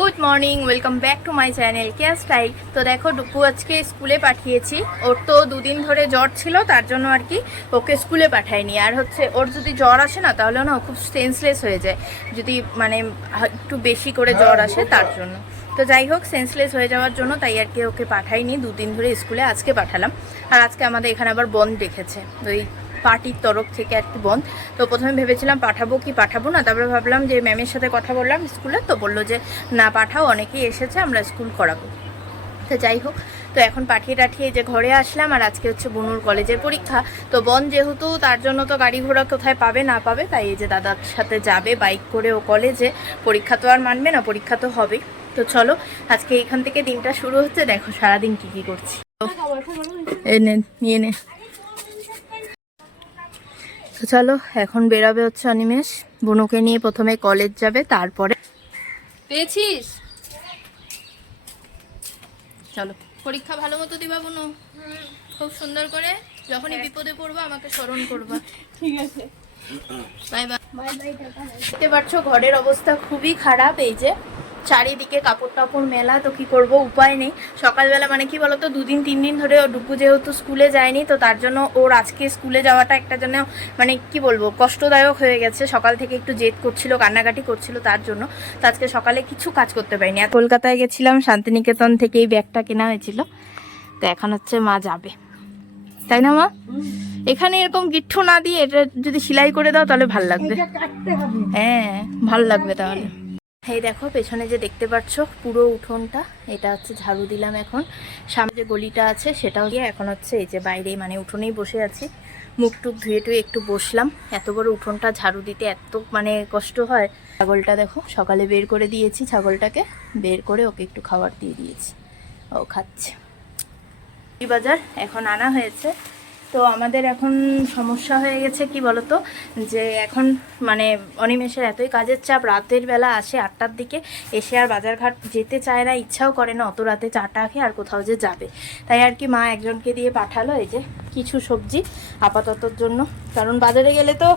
Good morning welcome back to my channel care style তো দেখো ডুপু আজকে স্কুলে পাঠিয়েছি। ওর তো দুদিন ধরে জ্বর ছিল তার জন্য আর কি ওকে স্কুলে পাঠায়নি। আর হচ্ছে ওর যদি জ্বর আসে না তাহলে না ও খুব সেন্সলেস হয়ে যায়। যদি মানে একটু বেশি করে জ্বর আসে তার জন্য। তো যাই হোক সেন্সলেস হয়ে যাওয়ার জন্য তাই আর কি ওকে পাঠাইনি দুদিন ধরে স্কুলে আজকে পাঠালাম। আর আজকে আমাদের এখানে আবার বন্ধ রেখেছে। ওই পার্টির তরফ থেকে আর কি বন্ধ। তো প্রথমে ভেবেছিলাম পাঠাবো কি পাঠাবো না, তারপরে ভাবলাম যে ম্যামের সাথে কথা বললাম স্কুলে, তো বলল যে, না, পাঠাও, অনেকেই এসেছে, আমরা স্কুল করাবো। তো যাই হোক, তো এখন পাঠিয়ে টাঠিয়ে যে ঘরে আসলাম, আর আজকে হচ্ছে বনুর কলেজের পরীক্ষা। তো বন যেহেতু তার জন্য তো গাড়ি ঘোড়া কোথায় পাবে, না পাবে, তাই এই যে দাদার সাথে যাবে বাইক করে ও কলেজে। পরীক্ষা তো আর মানবে না, পরীক্ষা তো হবে। তো চলো, আজকে এখান থেকে দিনটা শুরু হচ্ছে, দেখো সারাদিন কি কি করছি। নিয়ে নে। তো চলো এখন বেরাবে হচ্ছে অনিমেষ। বুনুকে নিয়ে প্রথমে কলেজ যাবে তারপরে পেয়েছিস? চলো পরীক্ষা ভালো মতো দিবা বুনু। খুব সুন্দর করে। যখনই বিপদে পড়বা আমাকে স্মরণ করবা। ঠিক আছে। বাই বাই দেখতে পাচ্ছ ঘরের অবস্থা খুবই খারাপ এই যে। চারিদিকে কাপড় টাপড় মেলা তো কি করব? উপায় নেই। সকালবেলা মানে কি বলতো? দুদিন তিন দিন ধরে ডুকু যেহেতু স্কুলে যায়নি তো তার জন্য ওর আজকে স্কুলে যাওয়াটা একটা জন্য মানে কি বলব? কষ্টদায়ক হয়ে গেছে। সকাল থেকে একটু জেদ করছিল কান্নাকাটি করছিল তার জন্য। তো আজকে সকালে কিছু কাজ করতে পারিনি। আর কলকাতায় গেছিলাম শান্তিনিকেতন থেকে এই ব্যাগটা কেনা হয়েছিল। তো এখন হচ্ছে মা যাবে। তাই না মা? এখানে এরকম গিট্টু না দিয়ে এটা যদি সেলাই করে দাও তাহলে ভালো লাগবে। হ্যাঁ ভালো লাগবে তাহলে। এই দেখো, পেছনে যে দেখতে পাচ্ছ পুরো উঠোনটা, এটা হচ্ছে ঝাড়ু দিলাম এখন। সামনে যে গলিটা আছে, সেটাও গিয়ে এখন হচ্ছে এই যে বাইরে মানে উঠোনেই বসে আছি। মুখ টুক ধুয়ে টুয়ে একটু বসলাম। এত বড় উঠোনটা ঝাড়ু দিতে এত মানে কষ্ট হয়। ছাগলটা দেখো, সকালে বের করে দিয়েছি ছাগলটাকে। বের করে ওকে একটু খাবার দিয়ে দিয়েছি। ও খাচ্ছে। বাজার এখন আনা হয়েছে। তো আমাদের এখন সমস্যা হয়ে গেছে কি বলতো? যে এখন মানে অনিমেষের এতই কাজের চাপ, রাতের বেলা আসে আটটার দিকে, এসে আর বাজারঘাট যেতে চায় না, ইচ্ছাও করে না, অত রাতে চাটা খেয়ে আর কোথাও যে যাবে। তাই আর কি মা একজনকে দিয়ে পাঠালো এই যে কিছু সবজি আপাততর জন্য। কারণ বাজারে গেলে তো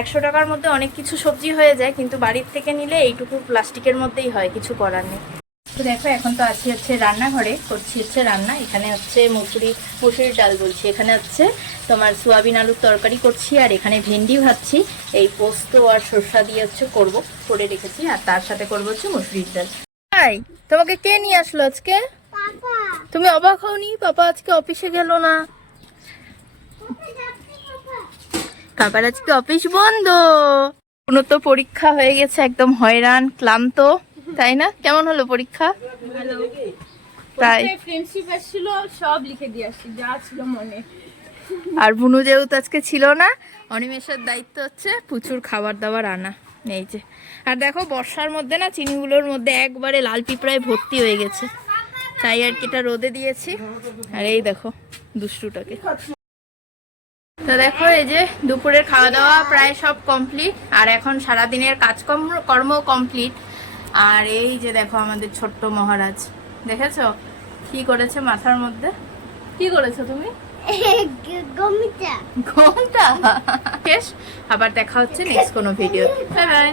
একশো টাকার মধ্যে অনেক কিছু সবজি হয়ে যায়, কিন্তু বাড়ির থেকে নিলে এইটুকু প্লাস্টিকের মধ্যেই হয়, কিছু করার নেই। তো দেখো এখন তো আছি হচ্ছে রান্নাঘরে। করছি হচ্ছে রান্না। এখানে হচ্ছে মুসুরি মুসুরির ডাল বলছি। এখানে হচ্ছে তোমার সোয়াবিন আলুর তরকারি করছি আর এখানে ভেন্ডি ভাজছি। এই পোস্ত আর সর্ষা দিয়ে হচ্ছে করব করে রেখেছি। আর তার সাথে করব হচ্ছে মুসুরির ডাল। হাই তোমাকে কে নিয়ে আসলো আজকে? তুমি অবাক হওনি? পাপা আজকে অফিসে গেল না। পাপার আজকে অফিস বন্ধ। কোনো তো পরীক্ষা হয়ে গেছে একদম হয়রান ক্লান্ত। তাই না? কেমন হলো পরীক্ষা? তাই। ফ্রেন্ডশিপ এসেছিল সব লিখে দিয়ে আসছি যা ছিল মনে। আর বুনু যেহেতু আজকে ছিল না অনিমেষের দায়িত্ব হচ্ছে প্রচুর খাবার দাবার আনা এই যে। আর দেখো বর্ষার মধ্যে না চিনিগুলোর মধ্যে একবারে লাল পিঁপড়ায় ভর্তি হয়ে গেছে। তাই আর কি এটা রোদে দিয়েছি। আর এই দেখো দুষ্টুটাকে। তো দেখো এই যে দুপুরের খাওয়া দাওয়া প্রায় সব কমপ্লিট আর এখন সারাদিনের কাজকর্ম কর্ম কমপ্লিট আর এই যে দেখো আমাদের ছোট্ট মহারাজ দেখেছ? কি করেছে মাথার মধ্যে? কি করেছ তুমি? গমিটা শেষ আবার দেখা হচ্ছে নেক্সট কোনো ভিডিও বাই বাই